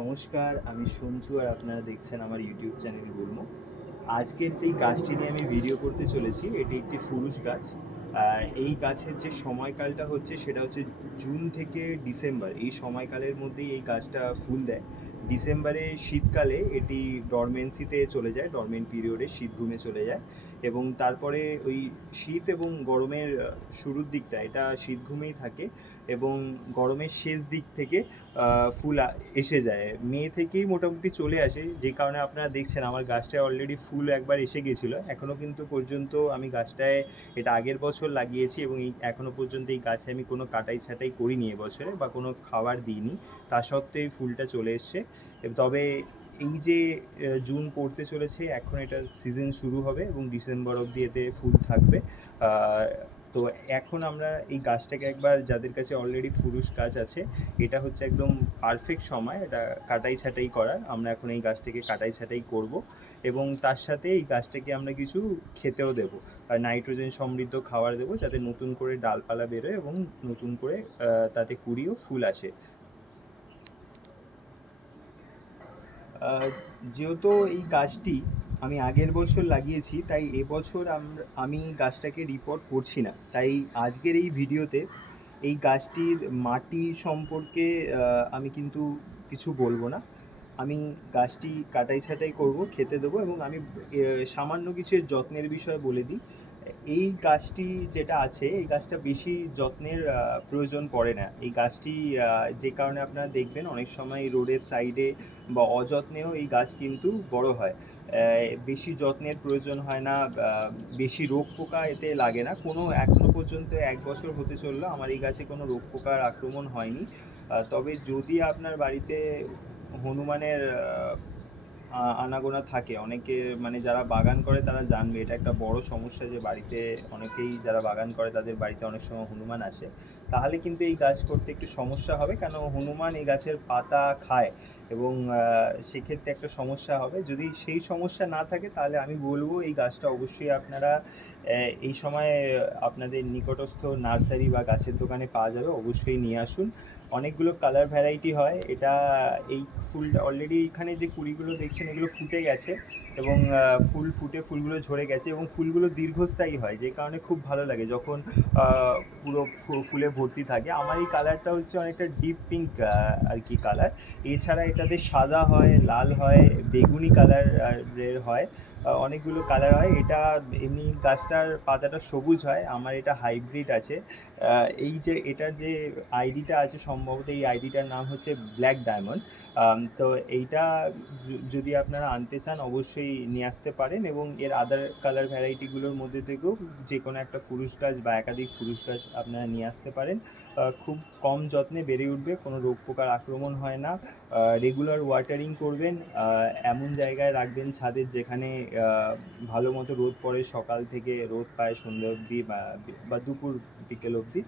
নমস্কার, আমি সন্তু আর আপনারা দেখছেন আমার ইউটিউব চ্যানেল গুলমো। আজকের যেই গাছটি নিয়ে আমি ভিডিও করতে চলেছি, এটি একটি ফুরুষ গাছ। এই গাছের যে সময়কালটা হচ্ছে, সেটা হচ্ছে জুন থেকে ডিসেম্বর এই সময়কালের মধ্যেই এই গাছটা ফুল দেয়। ডিসেম্বরে শীতকালে এটি ডরমেন্সিতে চলে যায় ডরমেন্ট পিরিয়ডে শীত ঘুমে চলে যায় এবং তারপরে ওই শীত এবং গরমের শুরুর দিকটা, এটা শীত ঘুমেই থাকে এবং গরমের শেষ দিক থেকে ফুল এসে যায়। মে থেকেই মোটামুটি চলে আসে, যে কারণে আপনারা দেখছেন আমার গাছটায় অলরেডি ফুল একবার এসে গেছিল। এখনও কিন্তু পর্যন্ত আমি গাছটায় এটা আগের বছর লাগিয়েছি এবং এই এখনও পর্যন্ত এই গাছে আমি কোনো কাটাই ছাটাই করিনি এবছরে বা কোনো খাবার দিইনি। তা সত্ত্বেও এই ফুলটা চলে এসছে। তবে এই যে জুন পড়তে চলেছে, এখন এটা সিজন শুরু হবে এবং ডিসেম্বর অবধি এতে ফুল থাকবে। তো এখন আমরা এই গাছটাকে একবার যাদের কাছে অলরেডি ফুরুষ গাছ আছে, এটা হচ্ছে একদম পারফেক্ট সময়, এটা কাটাই ছাটাই করার। আমরা এখন এই গাছটাকে কাটাই ছাটাই করব এবং তার সাথে এই গাছটাকে আমরা কিছু খেতেও দেবো। আর নাইট্রোজেন সমৃদ্ধ খাবার দেবো যাতে নতুন করে ডালপালা বেরোয় এবং নতুন করে তাতে কুড়িও ফুল আসে। যেহেতু এই গাছটি আমি আগের বছর লাগিয়েছি, তাই এবছর আমি গাছটাকে রিপোর্ট করছি না। তাই আজকের এই ভিডিওতে এই গাছটির মাটি সম্পর্কে আমি কিন্তু কিছু বলব না। আমি গাছটি কাটাই ছাটাই করব, খেতে দেবো এবং আমি সামান্য কিছু যত্নের বিষয়ে বলে দিই। এই গাছটি যেটা আছে, এই গাছটা বেশি যত্নের প্রয়োজন পড়ে না। এই গাছটি যে কারণে আপনারা দেখবেন অনেক সময় রোডের সাইডে বা অযত্নেও এই গাছ কিন্তু বড় হয়। বেশি যত্নের প্রয়োজন হয় না বেশি রোগ পোকা এতে লাগে না। কোনো এখনও পর্যন্ত এক বছর হতে চলল আমার এই গাছে কোনো রোগ পোকার আক্রমণ হয়নি। তবে যদি আপনার বাড়িতে হনুমানের আনাগোনা থাকে। অনেকে মানে যারা বাগান করে তারা জানবে, এটা একটা বড় সমস্যা যে বাড়িতে অনেকেই যারা বাগান করে তাদের বাড়িতে অনেক সময় হনুমান আসে। তাহলে কিন্তু এই গাছ করতে একটু সমস্যা হবে, কেন হনুমান এই গাছের পাতা খায় এবং সেক্ষেত্রে একটা সমস্যা হবে। যদি সেই সমস্যা না থাকে, তাহলে আমি বলব এই গাছটা অবশ্যই আপনারা এই সময়ে আপনাদের নিকটস্থ নার্সারি বা গাছের দোকানে পাওয়া যাবে, অবশ্যই নিয়ে আসুন। অনেকগুলো কালার ভ্যারাইটি হয়। এটা এই ফুলটা অলরেডি এখানে যে কুড়িগুলো দেখছেন, এগুলো ফুটে গেছে। এবং ফুল ফুটে ফুলগুলো ঝরে গেছে এবং ফুলগুলো দীর্ঘস্থায়ী হয়, যে কারণে খুব ভালো লাগে। যখন পুরো ফুলে ভর্তি থাকে, আমার এই কালারটা হচ্ছে অনেকটা ডিপ পিঙ্ক আর কি কালার। এছাড়া এটাতে সাদা হয়, লাল হয়, বেগুনি কালারের হয় অনেকগুলো কালার হয়। এটা এমনি গাছটার পাতাটা সবুজ হয়, আমার এটা হাইব্রিড আছে। এই যে, এটার যে আইডিটা আছে, সম্ভবত এই আইডিটার নাম হচ্ছে ব্ল্যাক ডায়মন্ড। তো এইটা যদি আপনারা আনতে চান, অবশ্যই নিয়ে আসতে পারেন এবং এর আদার কালার ভ্যারাইটিগুলোর মধ্যে থেকেও যে কোনো একটা ফুরুষ গাছ বা একাধিক ফুরুষ গাছ আপনারা নিয়ে আসতে পারেন। খুব কম যত্নে বেড়ে উঠবে, কোনো রোগ পোকার আক্রমণ হয় না। রেগুলার ওয়াটারিং করবেন এমন জায়গায় রাখবেন ছাদের যেখানে ভালো মতো রোদ পড়ে, সকাল থেকে রোদ পায় সন্ধ্যে অবধি বা দুপুর বিকেল অবধি।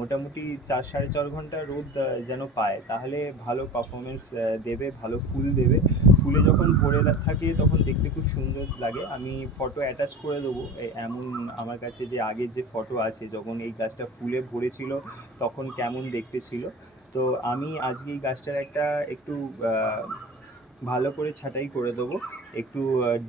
মোটামুটি চার সাড়ে চার ঘণ্টা রোদ যেন পায়। তাহলে ভালো পারফরমেন্স দেবে, ভালো ফুল দেবে। ফুলে যখন ভরে থাকে তখন দেখতে খুব সুন্দর লাগে। আমি ফটো অ্যাটাচ করে দেবো। এমন আমার কাছে যে আগের যে ফটো আছে, যখন এই গাছটা ফুলে ভরেছিল তখন কেমন দেখতে ছিল। তো আমি আজকে এই গাছটার একটা একটু ভালো করে ছাঁটাই করে দেবো। একটু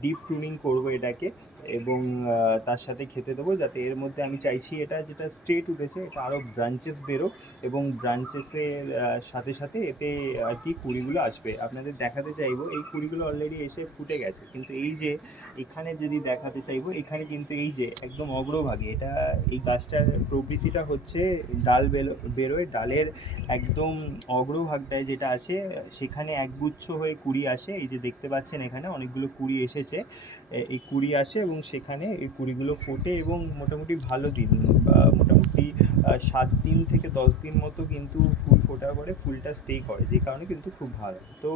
ডিপ প্রুনিং করব এটাকে। এবং তার সাথে খেতে দেবো যাতে এর মধ্যে আমি চাইছি এটা যেটা স্ট্রেট উঠেছে, এটা আরও ব্রাঞ্চেস বেরো এবং ব্রাঞ্চেসের সাথে সাথে এতে আর কি কুড়িগুলো আসবে। আপনাদের দেখাতে চাইব, এই কুড়িগুলো অলরেডি এসে ফুটে গেছে। কিন্তু এই যে, এখানে যদি দেখাতে চাইব, এখানে কিন্তু এই যে, একদম অগ্রভাগে এটা, এই গাছটার প্রবৃতিটা হচ্ছে ডাল বেলো- বেরোয়, ডালের একদম অগ্রভাগটায় যেটা আছে, সেখানে একগুচ্ছ হয়ে কুড়ি আসে। এই যে দেখতে পাচ্ছেন এখানে অনেকগুলো কুড়ি এসেছে। এই কুড়ি আসে এবং সেখানে এই কুড়িগুলো ফোটে এবং মোটামুটি ভালো দিন। মোটামুটি সাত দিন থেকে দশ দিন মতো কিন্তু ফুল ফোটার পরে ফুলটা স্টে করে, যে কারণে কিন্তু খুব ভালো। তো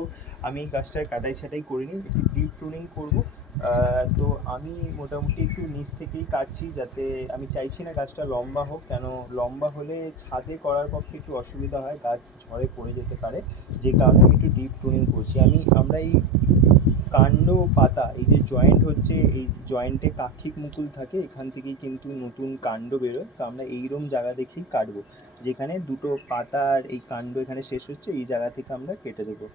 আমি এই গাছটার কাটাই ছাটাই করিনি একটু ডিপ প্রুনিং করব। তো আমি মোটামুটি একটু নিচ থেকেই কাটছি যাতে আমি চাইছি না গাছটা লম্বা হোক, কেন লম্বা হলে ছাদে করার পক্ষে একটু অসুবিধা হয়, গাছ ঝড়ে পড়ে যেতে পারে। যে কারণে আমি একটু ডিপ প্রুনিং করছি। আমি, আমরা এই কাণ্ড পাতা, এই যে জয়েন্ট হচ্ছে, এই জয়েন্টে কাক্ষিক মুকুল থাকে, এখান থেকেই কিন্তু নতুন কাণ্ড বেরোয়। তো আমরা এইরকম জায়গা দেখেই কাটবো। যেখানে দুটো পাতার এই কাণ্ড এখানে শেষ হচ্ছে, এই জায়গা থেকে আমরা কেটে দেবো।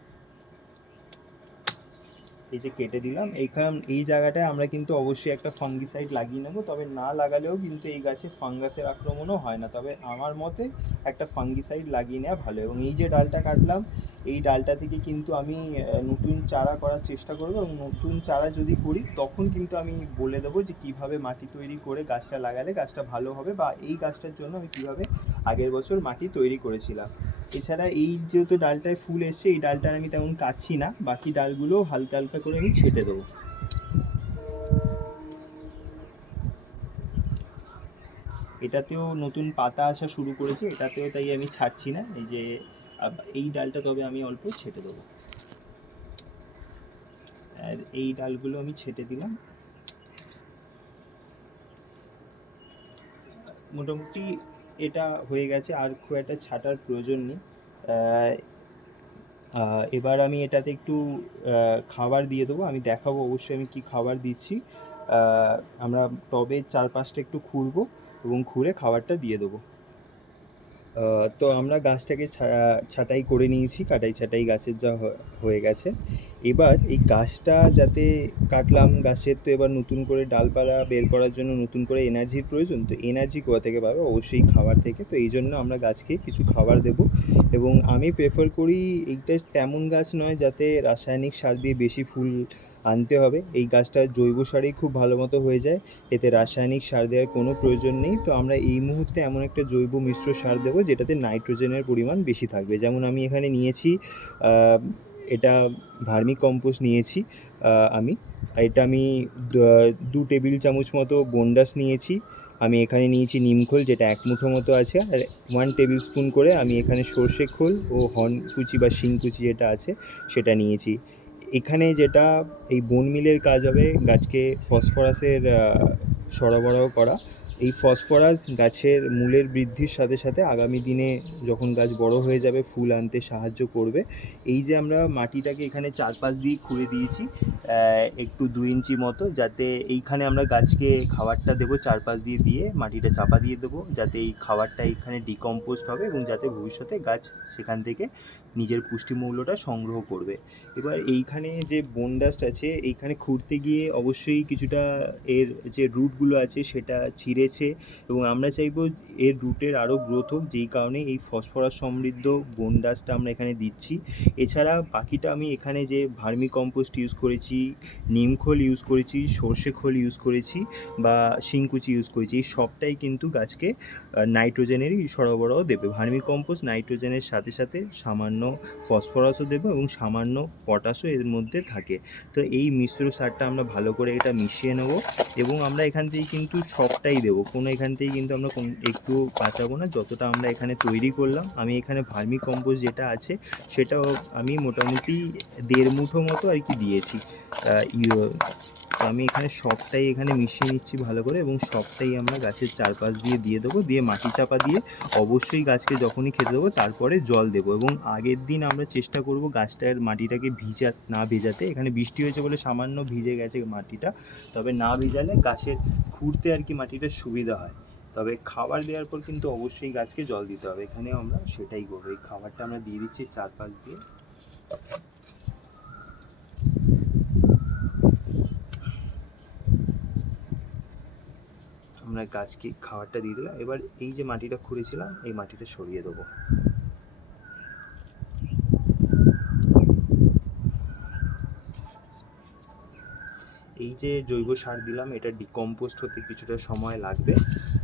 এই যে কেটে দিলাম, এইখান, এই জায়গাটায় আমরা কিন্তু অবশ্যই একটা ফাঙ্গিসাইড লাগিয়ে নেব, তবে না লাগালেও কিন্তু এই গাছে ফাঙ্গাসের আক্রমণও হয় না। তবে আমার মতে একটা ফাঙ্গিসাইড লাগিয়ে নেওয়া ভালো। এবং এই যে ডালটা কাটলাম, এই ডালটা থেকে কিন্তু আমি নতুন চারা করার চেষ্টা করব এবং নতুন চারা যদি করি, তখন কিন্তু আমি বলে দেবো যে কীভাবে মাটি তৈরি করে গাছটা লাগালে গাছটা ভালো হবে বা এই গাছটার জন্য আমি কীভাবে আগের বছর মাটি তৈরি করেছিলাম। এছাড়া এই যেহেতু ডালটায় ফুল এসছে, এই ডালটা আমি তেমন কাটছি না। বাকি ডালগুলো হালকা হালকা করে আমি ছেটে দেবো। এটাতেও নতুন পাতা আসা শুরু করেছে, এটাতেও তাই আমি ছাড়ছি না। এই যে এই ডালটা তবে আমি অল্প ছেটে দেবো। আর এই ডালগুলো আমি ছেটে দিলাম। মোটামুটি এটা হয়ে গেছে, আর খুব একটা ছাটার প্রয়োজন নেই। এবার আমি এটাতে একটু খাবার দিয়ে দেবো, আমি দেখাবো অবশ্যই আমি কি খাবার দিচ্ছি। আমরা টবের চারপাশটা একটু খুঁড়বো এবং খুঁড়ে খাবারটা দিয়ে দেবো। তো আমরা গাছটাকে ছাঁটাই করে নিয়েছি, কাটাই ছাঁটাই গাছের যা হয়ে গেছে। এবার এই গাছটা যাতে কাটলাম, গাছের তো এবার নতুন করে ডালপালা বের করার জন্য নতুন করে এনার্জির প্রয়োজন, তো এনার্জি কোথা থেকে পাবে? অবশ্যই খাবার থেকে। তো এই জন্য আমরা গাছকে কিছু খাবার দেব এবং আমি প্রেফার করি এইটা তেমন গাছ নয় যাতে রাসায়নিক সার দিয়ে বেশি ফুল আনতে হবে। এই গাছটা জৈব সারেই খুব ভালো মতো হয়ে যায়, এতে রাসায়নিক সার দেওয়ার কোনো প্রয়োজন নেই। তো আমরা এই মুহূর্তে এমন একটা জৈব মিশ্র সার দেবো যেটাতে নাইট্রোজেনের পরিমাণ বেশি থাকবে। যেমন আমি এখানে নিয়েছি এটা ভার্মি কম্পোস্ট নিয়েছি আমি। এটা আমি দু- টেবিল চামচ মতো বন্ডাস নিয়েছি। আমি এখানে নিয়েছি নিমখোল যেটা এক মুঠো মতো আছে। আর ওয়ান টেবিল স্পুন করে আমি এখানে সর্ষে খোল ও হর্নকুচি বা শিংকুচি যেটা আছে, সেটা নিয়েছি। এখানে যেটা এই বন মিলের কাজ হবে, গাছকে ফসফরাসের সরবরাহ করা। এই ফসফরাস গাছের মূলের বৃদ্ধির সাথে সাথে আগামী দিনে যখন গাছ বড় হয়ে যাবে, ফুল আনতে সাহায্য করবে। এই যে আমরা মাটিটাকে এখানে চারপাশ দিয়ে খুঁড়ে দিয়েছি একটু দু ইঞ্চি মতো, যাতে এইখানে আমরা গাছকে খাবারটা দেবো, চারপাশ দিয়ে দিয়ে মাটিটা চাপা দিয়ে দেবো, যাতে এই খাবারটা এখানে ডিকম্পোস্ট হবে এবং যাতে ভবিষ্যতে গাছ সেখান থেকে নিজের পুষ্টিমূল্যটা সংগ্রহ করবে। এবার এইখানে যে বনডাস্ট আছে, এইখানে খুঁড়তে গিয়ে অবশ্যই কিছুটা এর যে রুটগুলো আছে সেটা ছিঁড়েছে এবং আমরা চাইব এর রুটের আরও গ্রোথ হোক, যেই কারণে এই ফসফরাস সমৃদ্ধ বনডাস্টটা আমরা এখানে দিচ্ছি। এছাড়া বাকিটা আমি এখানে যে ভার্মি কম্পোস্ট ইউজ করেছি, নিম খোল ইউজ করেছি, সর্ষে খোল ইউজ করেছি বা শিংকুচি ইউজ করেছি, এই সবটাই কিন্তু গাছকে নাইট্রোজেনেরই সরবরাহ দেবে। ভার্মি কম্পোস্ট নাইট্রোজেনের সাথে সাথে সামান্য ফসফরাসও দেবো এবং সামান্য পটাশও এর মধ্যে থাকে। তো এই মিশ্র সারটা আমরা ভালো করে এটা মিশিয়ে নেব এবং আমরা এখান থেকে কিন্তু সবটাই দেবো। কোনো এখান থেকে কিন্তু আমরা একটু বাঁচাবো না। যতটা আমরা এখানে তৈরি করলাম, আমি এখানে ভার্মি কম্পোস্ট যেটা আছে, সেটাও আমি মোটামুটি দেড় মুঠো মতো আর কি দিয়েছি। ইউ- তো আমি এখানে সবটাই এখানে মিশিয়ে নিচ্ছি ভালো করে এবং সবটাই আমরা গাছের চারপাশ দিয়ে দিয়ে দেবো, দিয়ে মাটি চাপা দিয়ে অবশ্যই গাছকে যখনই খেতে দেবো তারপরে জল দেবো এবং আগের দিন আমরা চেষ্টা করব গাছটার মাটিটাকে ভিজা, না ভেজাতে। এখানে বৃষ্টি হয়েছে বলে সামান্য ভিজে গেছে মাটিটা। তবে না ভিজালে গাছের খুঁড়তে আর কি মাটিটা সুবিধা হয়। তবে খাবার দেওয়ার পর কিন্তু অবশ্যই গাছকে জল দিতে হবে। এখানেও আমরা সেটাই করব। এই খাবারটা আমরা দিয়ে দিচ্ছি চারপাশ দিয়ে আমরা গাছকে খাবারটা দিয়ে দিলাম? এবার এই যে মাটিটা খুঁড়েছিলাম, এই মাটিটা সরিয়ে দেবো। এই যে জৈব সার দিলাম, এটা ডিকম্পোস্ট হতে কিছুটা সময় লাগবে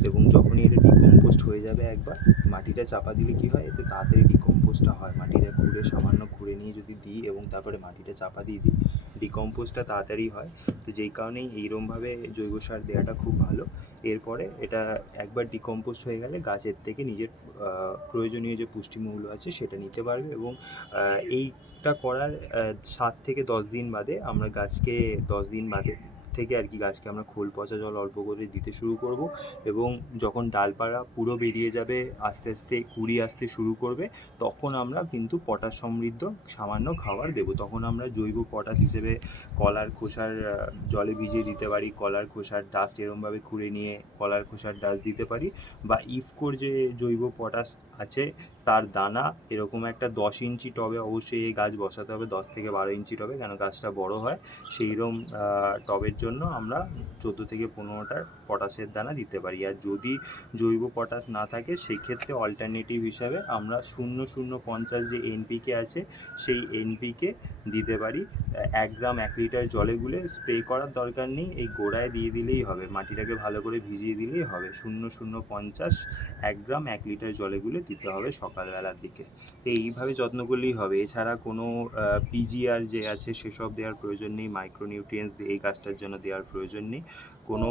এবং যখনই এটা ডিকম্পোস্ট হয়ে যাবে একবার, মাটিটা চাপা দিলে কি হয়? এতে তাড়াতাড়ি ডিকম্পোস্টটা হয়। মাটিটা খুঁড়ে সামান্য খুঁড়ে নিয়ে যদি দিই এবং তারপরে মাটিটা চাপা দিয়ে দিই ডিকম্পোস্টটা তাড়াতাড়ি হয়। তো যেই কারণেই এইরমভাবে জৈব সার দেওয়াটা খুব ভালো। এরপরে এটা একবার ডিকম্পোস্ট হয়ে গেলে গাছের থেকে নিজের প্রয়োজনীয় যে পুষ্টিমূল্য আছে সেটা নিতে পারবে এবং এইটা করার সাত থেকে দশ দিন বাদে আমরা গাছকে দশ দিন বাদে থেকে আর কি গাছকে আমরা খোল পচা জল অল্প করে দিতে শুরু করব এবং যখন ডালপালা পুরো বেরিয়ে যাবে আস্তে আস্তে কুড়ি আসতে শুরু করবে তখন আমরা কিন্তু পটাশ সমৃদ্ধ সামান্য খাবার দেব। তখন আমরা জৈব পটাশ হিসেবে কলার খোসার জলে ভিজিয়ে দিতে পারি কলার খোসার ডাস্ট এরমভাবে খুঁড়ে নিয়ে কলার খোসার ডাস্ট দিতে পারি বা ইফকোর যে জৈব পটাশ আছে তার দানা এরকম একটা দশ ইঞ্চি টবে অবশ্যই এই গাছ বসাতে হবে দশ থেকে বারো ইঞ্চি টবে কেন গাছটা বড় হয় সেইরকম আহ, টবের জন্য আমরা চোদ্দ থেকে পনেরোটার পটাশের দানা দিতে পারি। আর যদি জৈব পটাশ না থাকে, সেক্ষেত্রে অল্টারনেটিভ হিসাবে আমরা শূন্য শূন্য পঞ্চাশ যে এনপিকে আছে, সেই এনপিকে দিতে পারি। এক গ্রাম এক লিটার জলে গুলে স্প্রে করার দরকার নেই, এই গোড়ায় দিয়ে দিলেই হবে, মাটিটাকে ভালো করে ভিজিয়ে দিলেই হবে। শূন্য শূন্য পঞ্চাশ এক গ্রাম এক লিটার জলে গুলে দিতে হবে সকালবেলার দিকে। তো এইভাবে যত্ন করলেই হবে। এছাড়া কোনো পিজিআর যে আছে, সেসব দেওয়ার প্রয়োজন নেই। মাইক্রোনিউট্রিয়েন্টস এই গাছটার জন্য দেওয়ার প্রয়োজন নেই। কোনো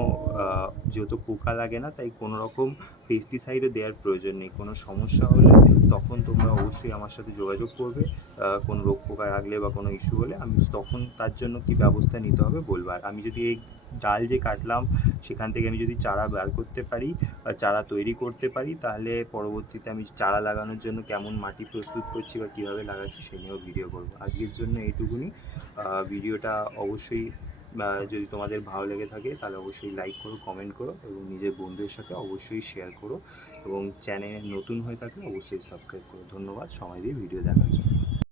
যেহেতু পোকা লাগে না, তাই কোনো রকম পেস্টিসাইডও দেওয়ার প্রয়োজন নেই। কোনো সমস্যা হলে তখন তোমরা অবশ্যই আমার সাথে যোগাযোগ করবে। কোনো রোগ পোকা লাগলে বা কোনো ইস্যু হলে আমি তখন তার জন্য কি ব্যবস্থা নিতে হবে বলব। আর আমি যদি এই ডাল যে কাটলাম, সেখান থেকে আমি যদি চারা বার করতে পারি চারা তৈরি করতে পারি, তাহলে পরবর্তীতে আমি চারা লাগানোর জন্য কেমন মাটি প্রস্তুত করছি বা কীভাবে লাগাচ্ছি, সে নিয়েও ভিডিও করব। আজকের জন্য এইটুকুনি। ভিডিওটা অবশ্যই যদি তোমাদের ভালো লেগে থাকে, তাহলে অবশ্যই লাইক করো কমেন্ট করো এবং নিজের বন্ধুদের সাথে অবশ্যই শেয়ার করো এবং চ্যানেলে নতুন হয়ে থাকলে অবশ্যই সাবস্ক্রাইব করো। ধন্যবাদ, সময় দিয়ে ভিডিও দেখার জন্য।